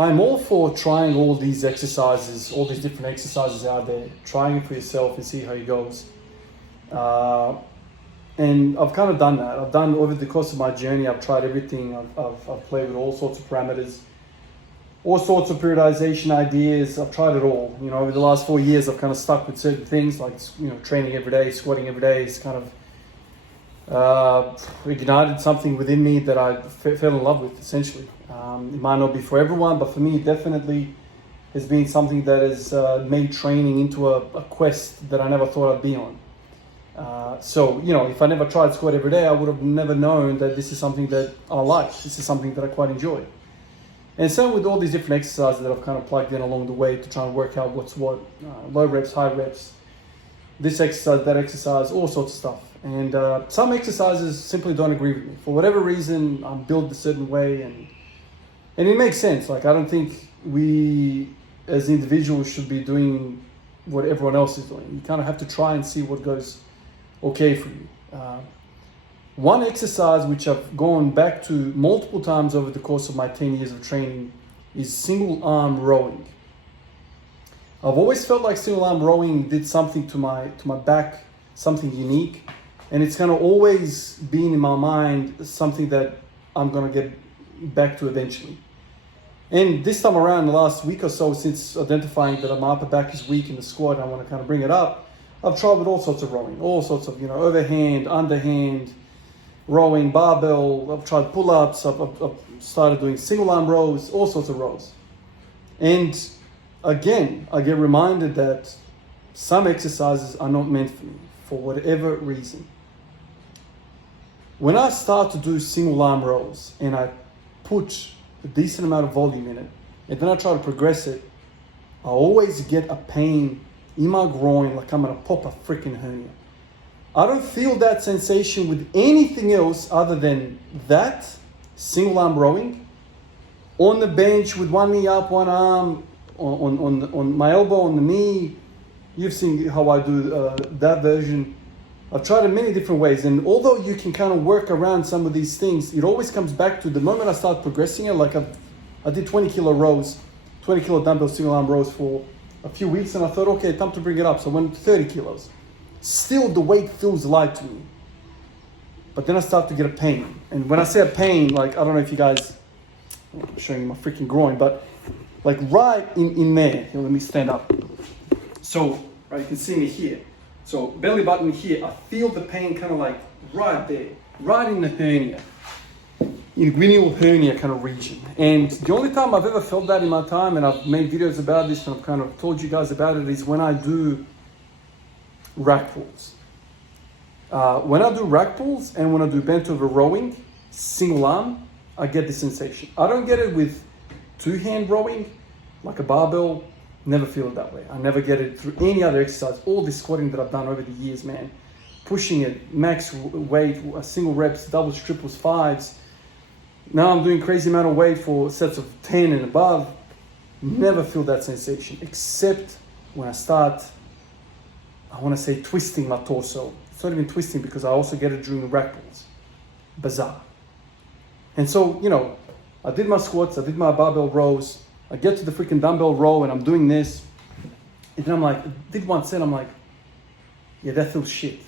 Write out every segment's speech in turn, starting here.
I'm all for trying all these exercises, all these different exercises out there, trying it for yourself and see how it goes. And I've kind of done that. I've done over the course of my journey, I've tried everything. I've played with all sorts of parameters, all sorts of periodization ideas. I've tried it all. You know, over the last 4 years, I've kind of stuck with certain things like, you know, training every day, squatting every day. It's kind of ignited something within me that I fell in love with, essentially. It might not be for everyone, but for me, it definitely has been something that has made training into a quest that I never thought I'd be on. So, you know, if I never tried squat every day, I would have never known that this is something that I like. This is something that I quite enjoy. And so with all these different exercises that I've kind of plugged in along the way to try and work out what's what, low reps, high reps, this exercise, that exercise, all sorts of stuff. And some exercises simply don't agree with me. For whatever reason, I'm built a certain way, and it makes sense. Like, I don't think we as individuals should be doing what everyone else is doing. You kind of have to try and see what goes okay for you. One exercise which I've gone back to multiple times over the course of my 10 years of training is single arm rowing. I've always felt like single arm rowing did something to my back, something unique. And it's kind of always been in my mind something that I'm going to get back to eventually. And this time around, the last week or so, since identifying that my upper back is weak in the squat, I want to kind of bring it up, I've tried with all sorts of rowing, all sorts of, you know, overhand, underhand, rowing, barbell. I've tried pull-ups. I've started doing single arm rows, all sorts of rows. And again, I get reminded that some exercises are not meant for me for whatever reason. When I start to do single arm rows and I put a decent amount of volume in it, and then I try to progress it, I always get a pain in my groin like I'm gonna pop a freaking hernia. I don't feel that sensation with anything else other than that single arm rowing on the bench with one knee up, one arm on my elbow on the knee. You've seen how I do that version. I've tried it many different ways, and although you can kind of work around some of these things, it always comes back to the moment I start progressing it. Like I did 20 kilo rows, 20 kilo dumbbell single arm rows for a few weeks, and I thought, okay, time to bring it up. So I went to 30 kilos. Still, the weight feels light to me. But then I start to get a pain. And when I say a pain, like, I don't know if you guys, I'm showing you my freaking groin, but like right in there. Here, let me stand up. So, right, you can see me here. So belly button here, I feel the pain kind of like right there, right in the hernia, inguinal hernia kind of region. And the only time I've ever felt that in my time, and I've made videos about this and I've kind of told you guys about it, is when I do rack pulls. When I do rack pulls and when I do bent over rowing, single arm, I get the sensation. I don't get it with two-hand rowing, like a barbell. Never feel it that way. I never get it through any other exercise. All this squatting that I've done over the years, man, pushing it, max weight, single reps, doubles, triples, fives. Now I'm doing crazy amount of weight for sets of 10 and above. Never feel that sensation, except when I start, I want to say, twisting my torso. It's not even twisting because I also get it during the rack pulls. Bizarre. And so, you know, I did my squats, I did my barbell rows, I get to the freaking dumbbell row and I'm doing this. And then I'm like, I did one set, I'm like, yeah, that feels shit.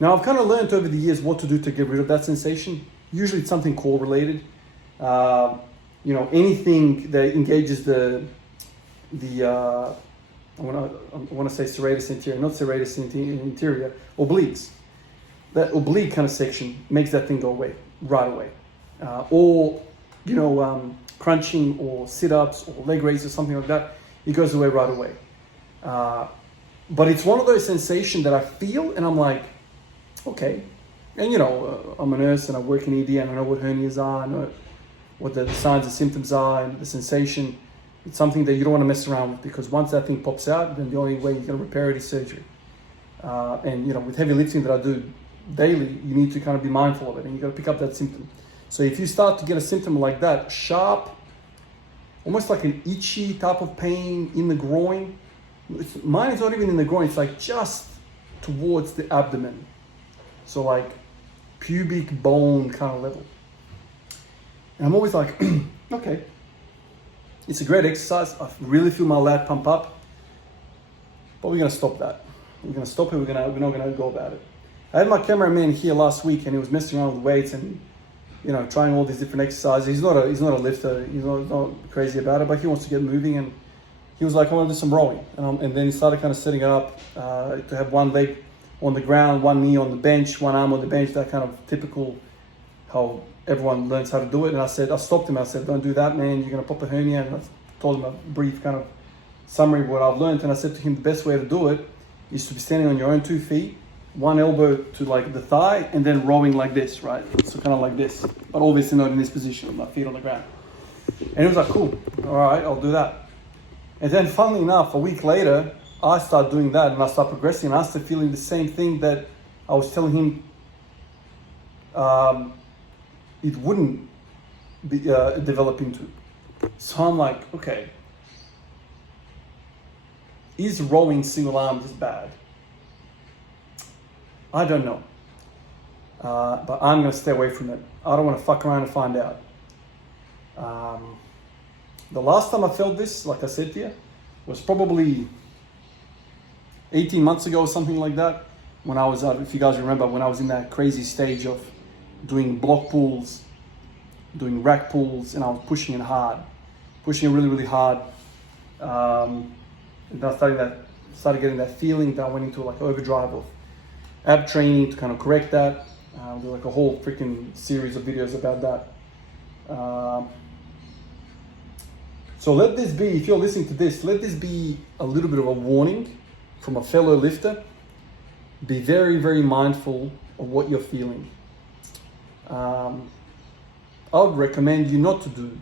Now I've kind of learned over the years what to do to get rid of that sensation. Usually it's something core related. You know, anything that engages I want to say serratus anterior, not serratus interior, obliques. That oblique kind of section makes that thing go away right away. Or, you know, crunching or sit-ups or leg raises or something like that, it goes away right away. But it's one of those sensations that I feel and I'm like, okay. And you know, I'm a nurse and I work in ED and I know what hernias are, I know what the signs and symptoms are and the sensation. It's something that you don't want to mess around with because once that thing pops out, then the only way you're going to repair it is surgery. And you know, with heavy lifting that I do daily, you need to kind of be mindful of it and you got to pick up that symptom. So if you start to get a symptom like that, sharp, almost like an itchy type of pain in the groin, mine is not even in the groin, it's like just towards the abdomen. So like pubic bone kind of level. And I'm always like, okay, It's a great exercise. I really feel my lat pump up. But we're going to stop that. We're going to stop it. We're not going to go about it. I had my cameraman here last week, and he was messing around with weights and, trying all these different exercises. He's not a lifter. He's not crazy about it, but he wants to get moving. And he was like, I want to do some rowing. And then he started kind of setting it up to have one leg on the ground, one knee on the bench, one arm on the bench, that kind of typical how everyone learns how to do it. And I stopped him. I said, don't do that, man. You're going to pop a hernia. And I told him a brief kind of summary of what I've learned. And I said to him, the best way to do it is to be standing on your own 2 feet, one elbow to like the thigh, and then rowing like this, right? So kind of like this, but obviously not in this position with my feet on the ground. And he was like, cool, all right, I'll do that. And then funnily enough, a week later, I started doing that and I started progressing, and I started feeling the same thing that I was telling him it wouldn't be develop into. So I'm like, okay, is rowing single arm this bad? I don't know. But I'm going to stay away from it. I don't want to fuck around and find out. The last time I felt this, like I said to you, was probably 18 months ago or something like that. When I was, if you guys remember, when I was in that crazy stage of doing block pulls, doing rack pulls, and I was pushing it really, really hard. And then I started getting that feeling that I went into like overdrive of ab training to kind of correct that. There's like a whole freaking series of videos about that. So let this be, if you're listening to this, let this be a little bit of a warning from a fellow lifter. Be very, very mindful of what you're feeling. I would recommend you not to do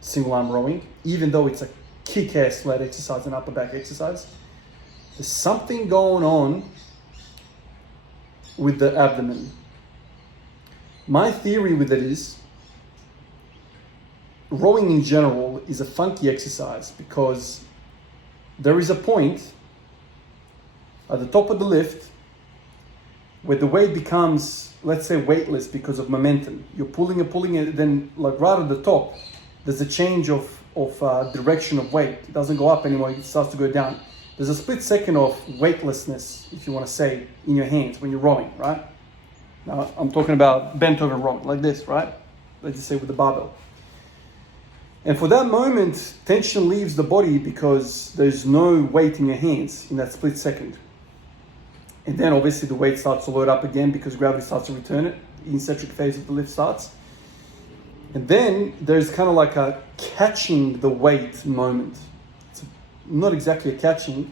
single arm rowing, even though it's a kick-ass lat exercise and upper back exercise. There's something going on with the abdomen. My theory with it is rowing in general is a funky exercise because there is a point at the top of the lift where the weight becomes, let's say, weightless because of momentum. You're pulling it, then like right at the top, there's a change of direction of weight. It doesn't go up anymore, it starts to go down. There's a split second of weightlessness, if you want to say, in your hands when you're rowing, right? Now, I'm talking about bent over rowing, like this, right? Let's just say with the barbell. And for that moment, tension leaves the body because there's no weight in your hands in that split second. And then obviously the weight starts to load up again because gravity starts to return it. The eccentric phase of the lift starts. And then there's kind of like a catching the weight moment. It's not exactly a catching,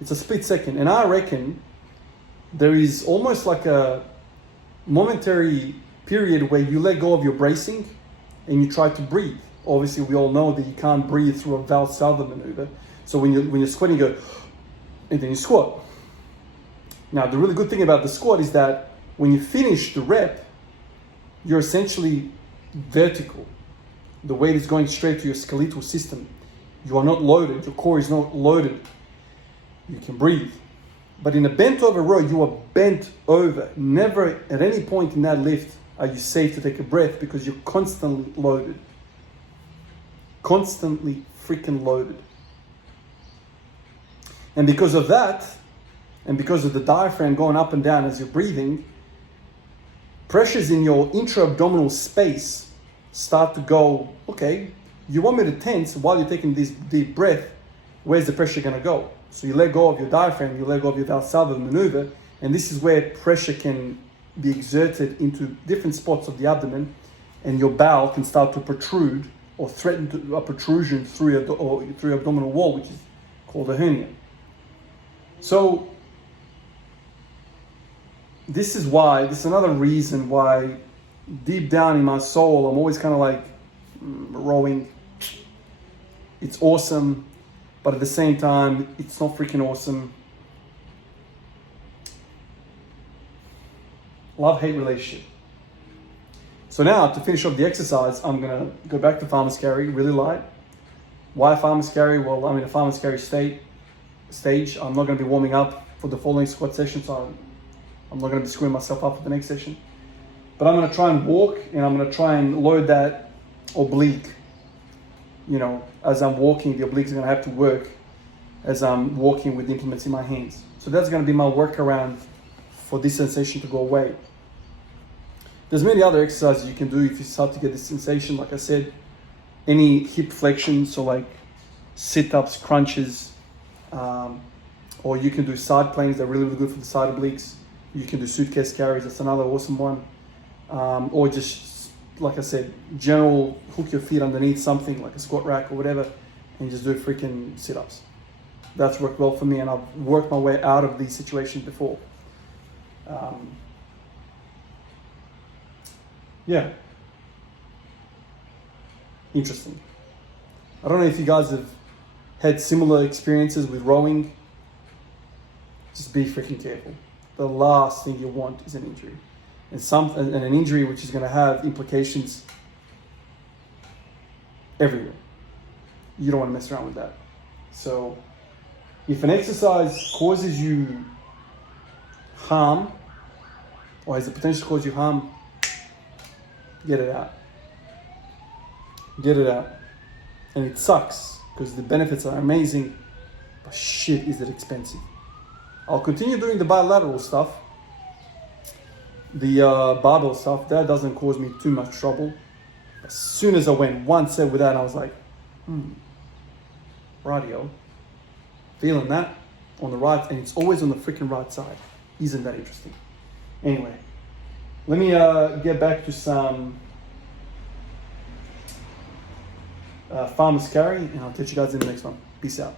it's a split second. And I reckon there is almost like a momentary period where you let go of your bracing and you try to breathe. Obviously, we all know that you can't breathe through a Valsalva maneuver. So when you're squatting, you go, and then you squat. Now, the really good thing about the squat is that when you finish the rep, you're essentially vertical. The weight is going straight to your skeletal system. You are not loaded. Your core is not loaded. You can breathe. But in a bent over row, you are bent over. Never at any point in that lift are you safe to take a breath because you're constantly loaded. Constantly freaking loaded. And because of that, and because of the diaphragm going up and down as you're breathing, pressures in your intra-abdominal space start to go, okay, you want me to tense while you're taking this deep breath, where's the pressure going to go? So you let go of your diaphragm, you let go of your Valsalva maneuver, and this is where pressure can be exerted into different spots of the abdomen, and your bowel can start to protrude or threaten a protrusion through your abdominal wall, which is called a hernia. So this is another reason why deep down in my soul, I'm always kind of like, rowing, it's awesome, but at the same time, it's not freaking awesome. Love-hate relationship. So now, to finish off the exercise, I'm going to go back to farmer's carry, really light. Why farmer's carry? Well, I'm in a farmer's carry stage. I'm not going to be warming up for the following squat session, so I'm not going to be screwing myself up for the next session. But I'm going to try and walk, and I'm going to try and load that oblique. you know, as I'm walking, the obliques are going to have to work as I'm walking with the implements in my hands. So that's going to be my workaround for this sensation to go away. There's many other exercises you can do if you start to get this sensation. Like I said, any hip flexion, so like sit-ups, crunches, or you can do side planks. They're really, really good for the side obliques. You can do suitcase carries. That's another awesome one. Or just, like I said, general hook your feet underneath something like a squat rack or whatever, and just do freaking sit-ups. That's worked well for me, and I've worked my way out of these situations before. Yeah. Interesting. I don't know if you guys have had similar experiences with rowing. Just be freaking careful. The last thing you want is an injury. And an injury which is going to have implications everywhere. You don't want to mess around with that. So if an exercise causes you harm, or has the potential to cause you harm, get it out. Get it out. And it sucks because the benefits are amazing, but shit, is it expensive. I'll continue doing the bilateral stuff, the barbell stuff. That doesn't cause me too much trouble. As soon as I went one set with that, I was like, radio. Feeling that on the right, and it's always on the freaking right side. Isn't that interesting? Anyway, let me get back to some farmer's carry, and I'll catch you guys in the next one. Peace out.